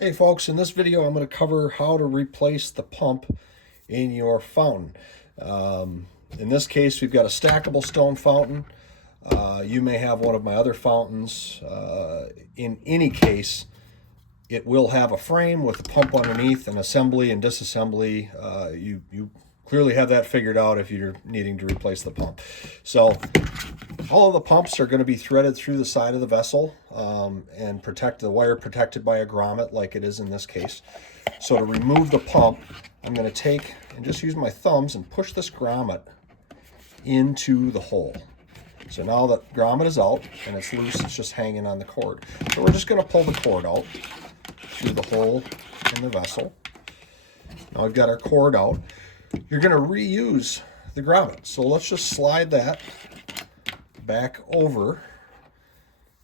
Hey folks, in this video I'm going to cover how to replace the pump in your fountain. In this case we've got a stackable stone fountain. You may have one of my other fountains. In any case, it will have a frame with a pump underneath, an assembly and disassembly. You clearly have that figured out if you're needing to replace the pump. So all of the pumps are going to be threaded through the side of the vessel and protect the wire protected by a grommet like it is in this case. So to remove the pump, I'm going to take and just use my thumbs and push this grommet into the hole. So now the grommet is out and it's loose, it's just hanging on the cord. So we're just going to pull the cord out through the hole in the vessel. Now we've got our cord out. You're going to reuse the grommet. So let's just slide that back over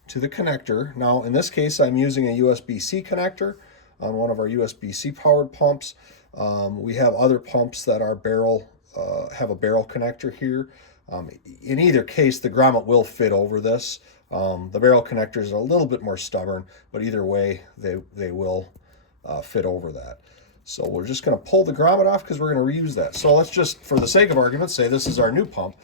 to the connector. Now in this case I'm using a USB-C connector on one of our USB-C powered pumps. We have other pumps that are barrel, have a barrel connector here. In either case the grommet will fit over this. The barrel connectors are a little bit more stubborn, but either way they will fit over that. So we're just going to pull the grommet off because we're going to reuse that. So let's just, for the sake of argument, say this is our new pump.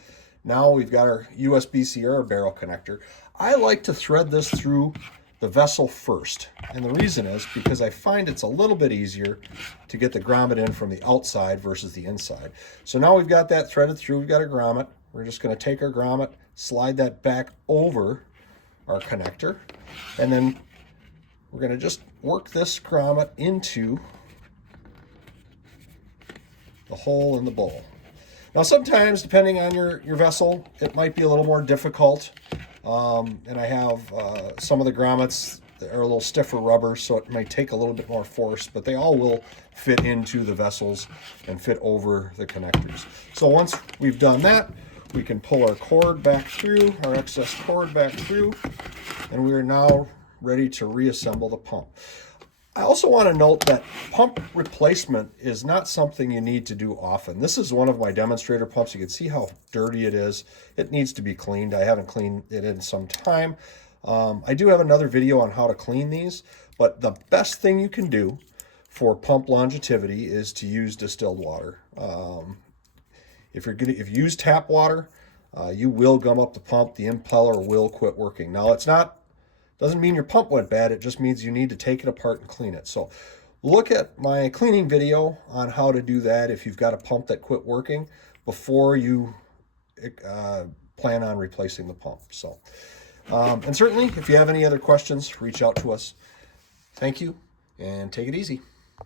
Now we've got our USB-C or barrel connector. I like to thread this through the vessel first. And the reason is because I find it's a little bit easier to get the grommet in from the outside versus the inside. So now we've got that threaded through, we've got our grommet. We're just going to take our grommet, slide that back over our connector, and then we're going to just work this grommet into the hole in the bowl. Now sometimes, depending on your vessel, it might be a little more difficult. And I have some of the grommets that are a little stiffer rubber, so it might take a little bit more force, but they all will fit into the vessels and fit over the connectors. So once we've done that, we can pull our cord back through, our excess cord back through, and we are now ready to reassemble the pump. I also want to note that pump replacement is not something you need to do often. This is one of my demonstrator pumps. You can see how dirty it is. It needs to be cleaned. I haven't cleaned it in some time. I do have another video on how to clean these, but the best thing you can do for pump longevity is to use distilled water. If you use tap water, you will gum up the pump. The impeller will quit working. Now, doesn't mean your pump went bad, it just means you need to take it apart and clean it. So look at my cleaning video on how to do that if you've got a pump that quit working before you plan on replacing the pump. So, and certainly if you have any other questions, reach out to us. Thank you and take it easy.